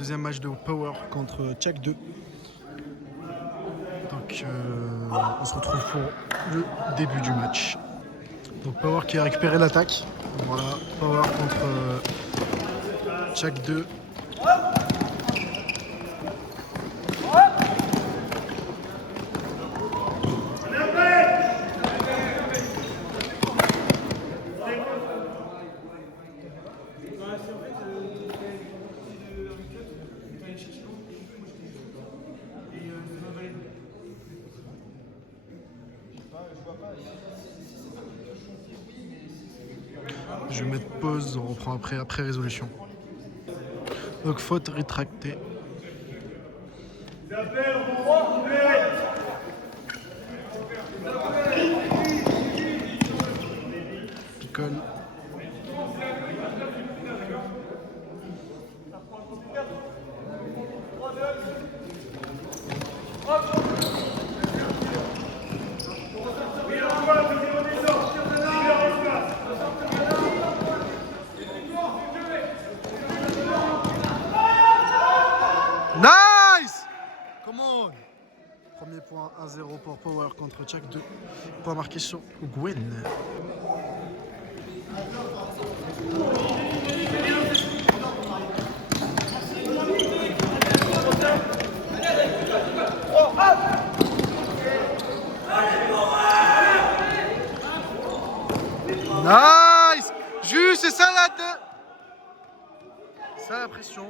deuxième match de Power contre Tchak 2. Donc on se retrouve pour le début du match. Donc Power qui a récupéré l'attaque. Voilà, Power contre Tchak 2. Je vais mettre pause, on reprend après résolution. Donc faute rétractée. Picole. Nice! Come on! Premier point 1-0 pour Power contre Tchak 2. Point marqué sur Gwen. Nice! Juste, c'est ça la pression.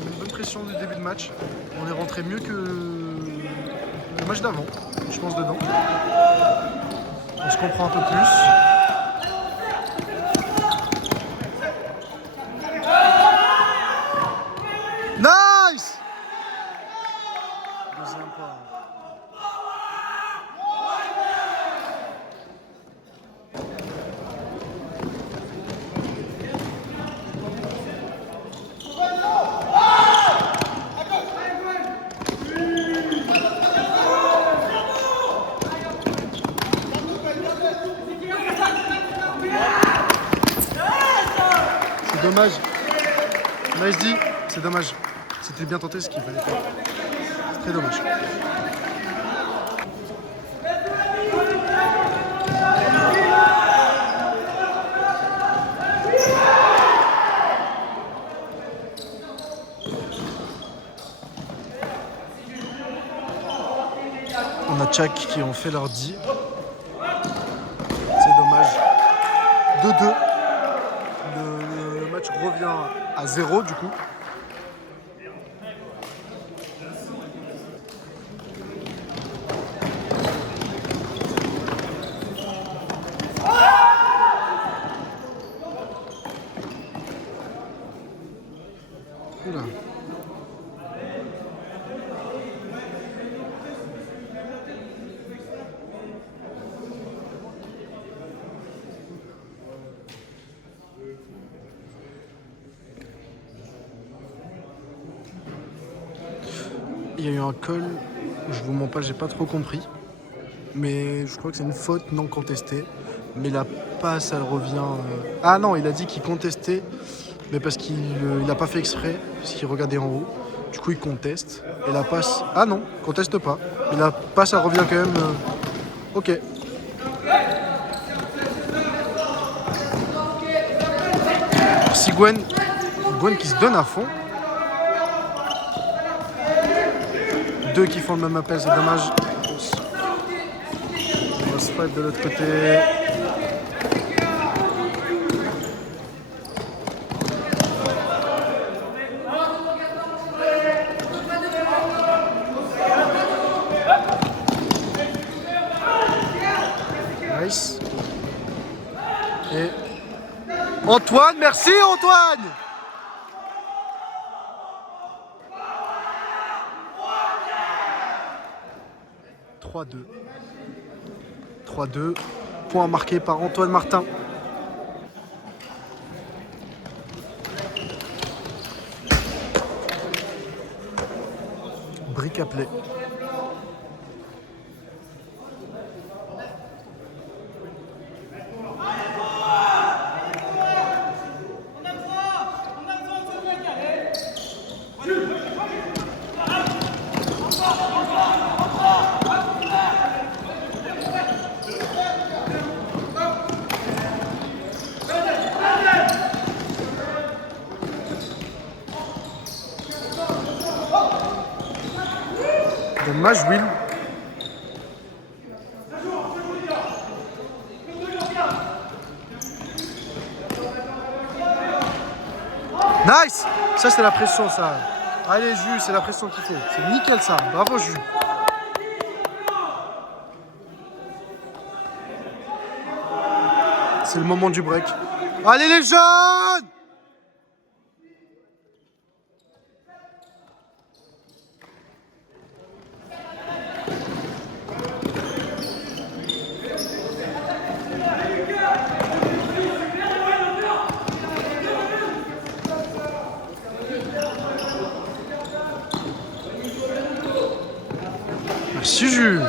Une bonne pression du début de match. On est rentré mieux que le match d'avant, je pense, dedans. On se comprend un peu plus. Nice! Deuxième point. Dommage. Nice dit, c'est dommage. C'était bien tenté ce qu'il fallait faire. C'est très dommage. On a Tchak qui ont fait leur dit. C'est dommage. 2-2. Le match revient à 0 du coup. Oula. Il y a eu un call, je vous mens pas, j'ai pas trop compris. Mais je crois que c'est une faute non contestée. Mais la passe, elle revient. Ah non, il a dit qu'il contestait, mais parce qu'il n'a pas fait exprès, parce qu'il regardait en haut. Du coup, il conteste. Et la passe. Ah non, conteste pas. Mais la passe, elle revient quand même. Ok. Si Gwen qui se donne à fond. Deux qui font le même appel, c'est dommage. On va se fight de l'autre côté. Nice. Et Antoine, merci Antoine! « 3-2. Point marqué par Antoine Martin. Brick à play. Dommage, Will. Nice! Ça, c'est la pression, ça. Allez, Jus, c'est la pression qu'il faut. C'est nickel, ça. Bravo, Jus. C'est le moment du break. Allez, les jeunes! Merci, Jus.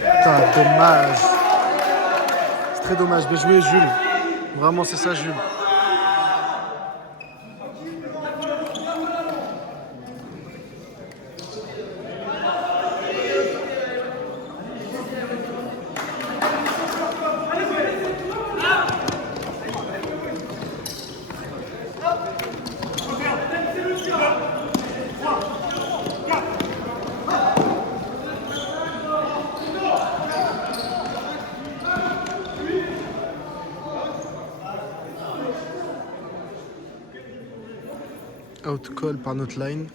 Putain, dommage. C'est très dommage. Bien joué, Jules. Vraiment, c'est ça, Jules. Out call par notre line.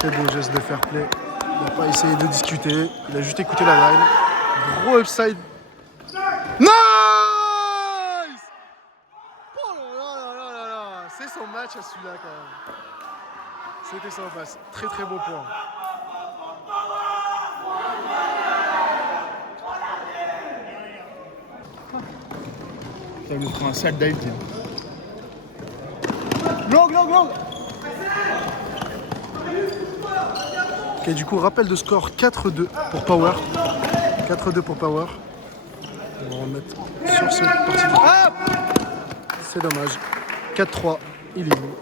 Très beau geste de fair play. Il n'a pas essayé de discuter. Il a juste écouté la line. Gros upside. Nice! Oh là. C'est son match à celui-là quand même. C'était ça en passe. Très beau point. Ça lui prend un sale dive. Long. Ok, du coup, rappel de score 4-2 pour Power. 4-2 pour Power. On va remettre sur cette partie du jeu. C'est dommage. 4-3, il est bon.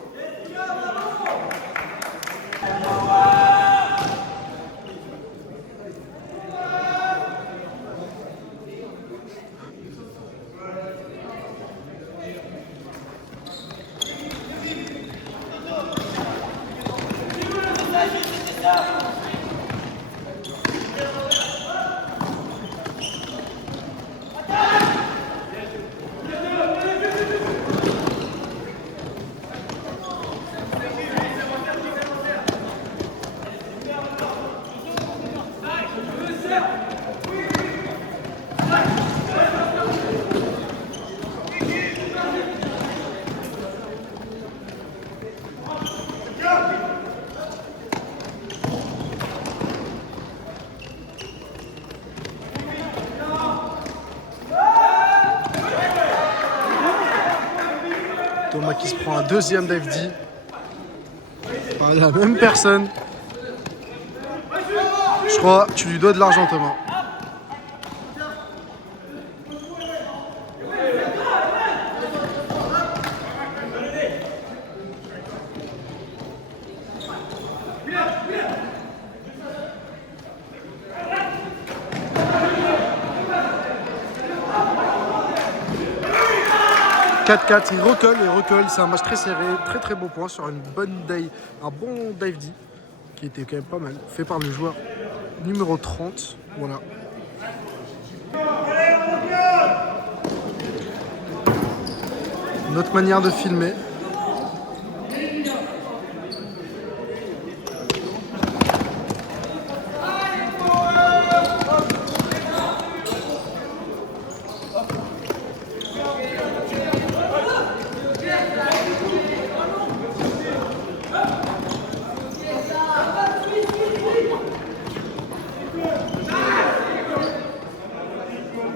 Thomas qui se prend un deuxième dive D par la même personne. Je crois tu lui dois de l'argent, Thomas. « 4-4, il recolle, c'est un match très serré, très beau point sur une bonne dive, un bon dive D qui était quand même pas mal, fait par le joueur numéro 30, voilà. Notre manière de filmer.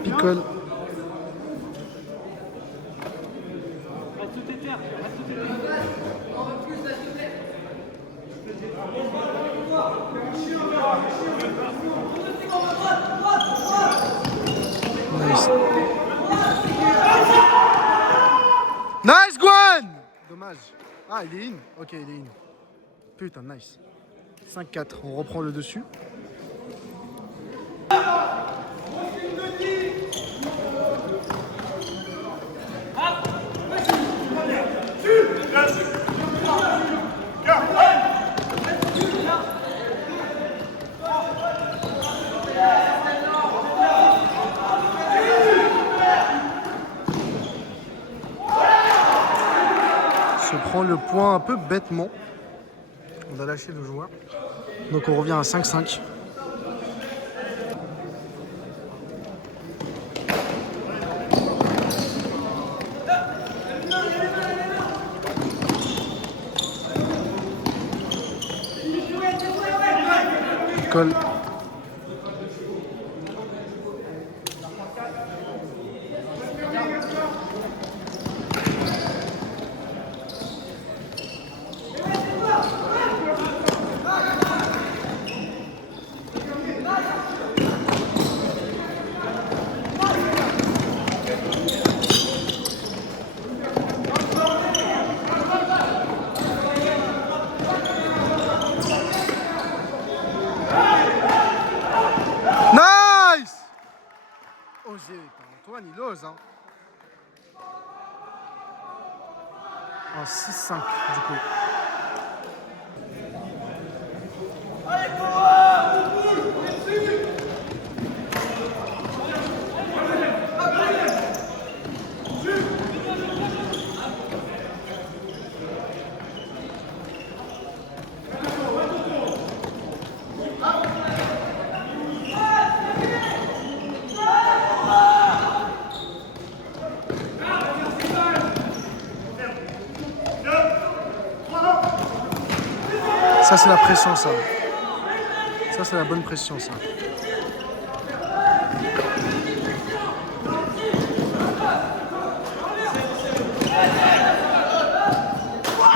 Picole. Nice. Nice, Gwen! Dommage. Ah, il est in. Ok, il est in. Putain, nice. 5-4, on reprend le dessus. Se prend le point un peu bêtement. On a lâché le joueur. Donc on revient à 5-5. Colle. Nice! Osé, Antoine, il ose. Hein. En 6-5 du coup. Ça c'est la pression ça. Ça c'est la bonne pression ça.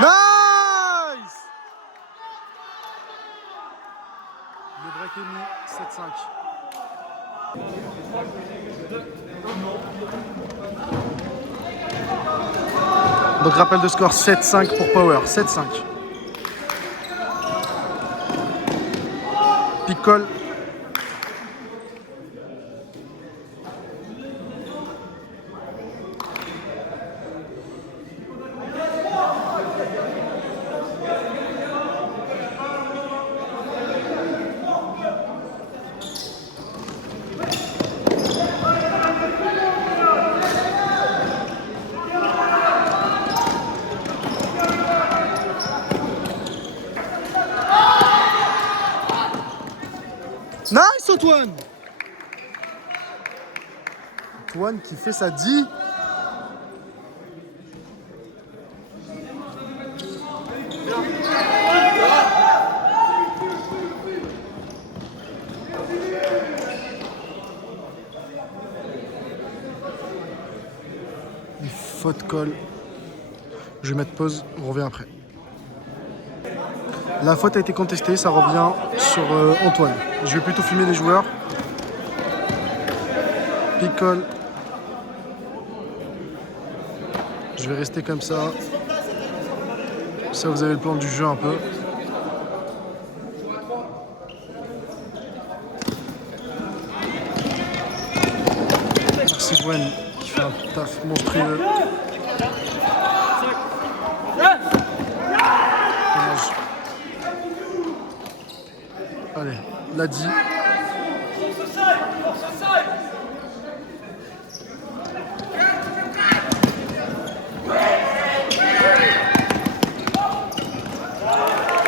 Nice! Le break est mis, 7-5. Donc rappel de score 7-5 pour Power, 7-5. Picole. Nice Antoine! Antoine qui fait sa 10. Une faute colle. Je vais mettre pause, on revient après. La faute a été contestée, ça revient sur Antoine. Je vais plutôt filmer les joueurs. Picole. Je vais rester comme ça. Ça, vous avez le plan du jeu un peu. Merci Gwen qui fait un taf monstrueux. Allez, l'a dit.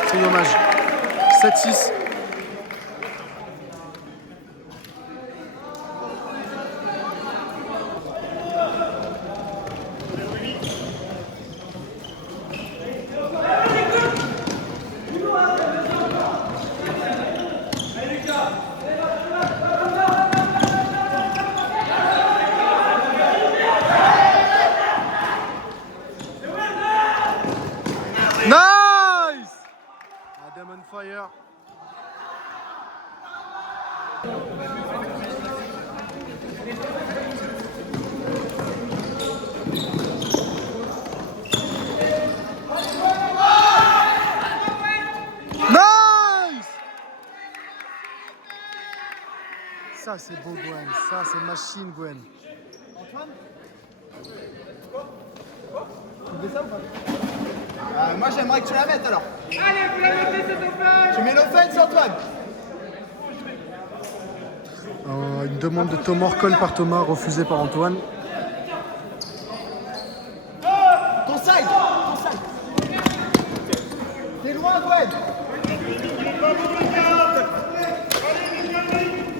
C'est dommage. 7-6. Nice! Adam on fire. Ça, c'est beau, Gwen. Ça, c'est machine, Gwen. Antoine, tu fais ça ou pas? Moi j'aimerais que tu la mettes alors. Allez, vous la mettez cette offense. Tu mets l'offense, Antoine. Une demande de Tomor Cole par Thomas, refusée par Antoine. Ton side. T'es loin, Gwen.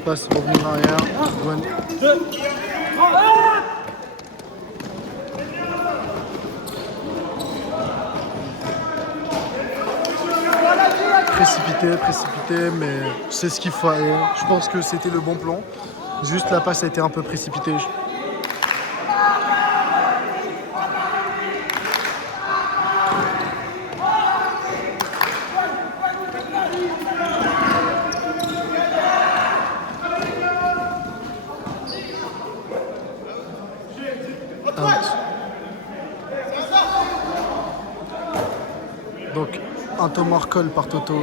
Passe, revenir arrière. Gwen. Précipité, mais c'est ce qu'il fallait. Je pense que c'était le bon plan. Juste la passe a été un peu précipitée. Donc, un Tomor Cole par Toto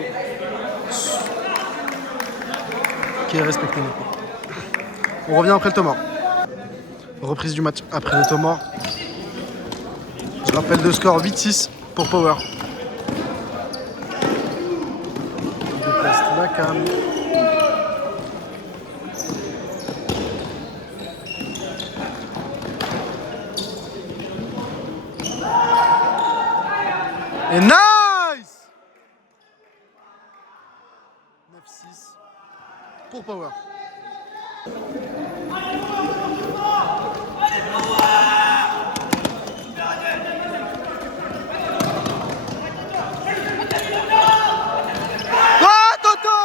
qui est respecté maintenant. On revient après le Tomor. Reprise du match après le Tomor. Je rappelle le score 8-6 pour Power. Il déplace la cam. Et nice! 9-6 pour Power. Ah, Toto!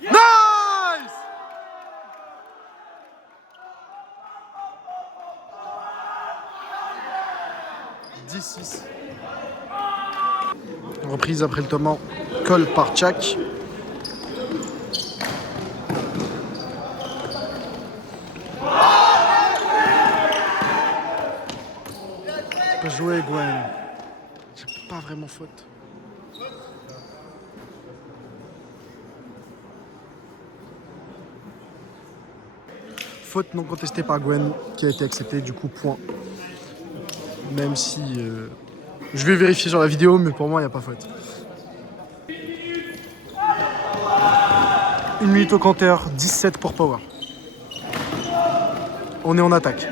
Nice! Reprise après le Tomor Cole par Chak. Pas joué, Gwen. C'est pas vraiment faute. Faute non contestée par Gwen qui a été acceptée, du coup point. Même si je vais vérifier sur la vidéo, mais pour moi il n'y a pas faute. 1 minute au compteur, 17 pour Power. On est en attaque.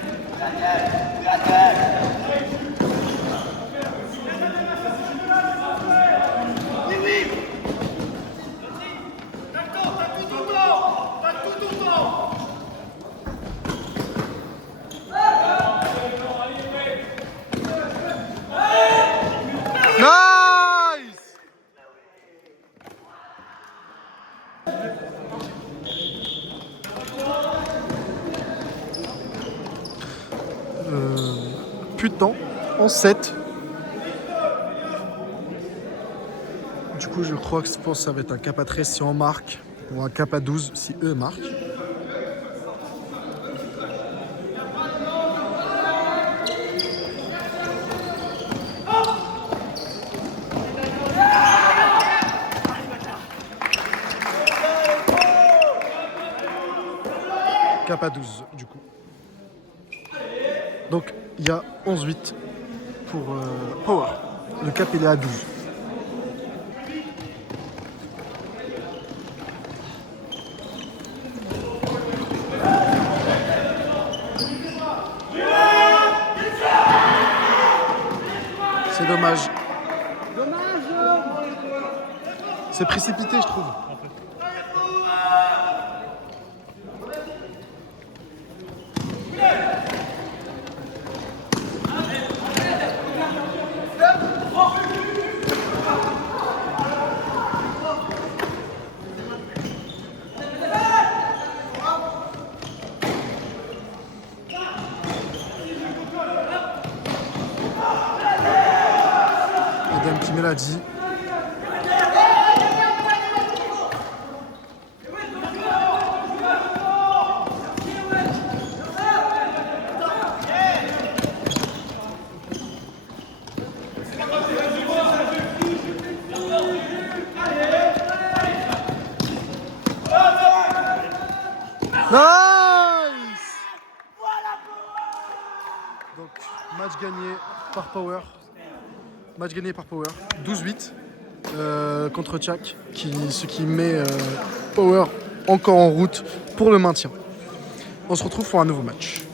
Nice! Plus de temps, en 7. Du coup, je crois que je pense que ça va être un cap à 13 si on marque, ou un cap à 12 si eux marquent. Cap à 12 du coup. Donc il y a 11-8 pour Power. Le cap il est à 12. C'est dommage. C'est précipité je trouve. Adam qui met la dit. Nice. Donc, match gagné par Power. Match gagné par Power. 12-8 contre Tchak, ce qui met Power encore en route pour le maintien. On se retrouve pour un nouveau match.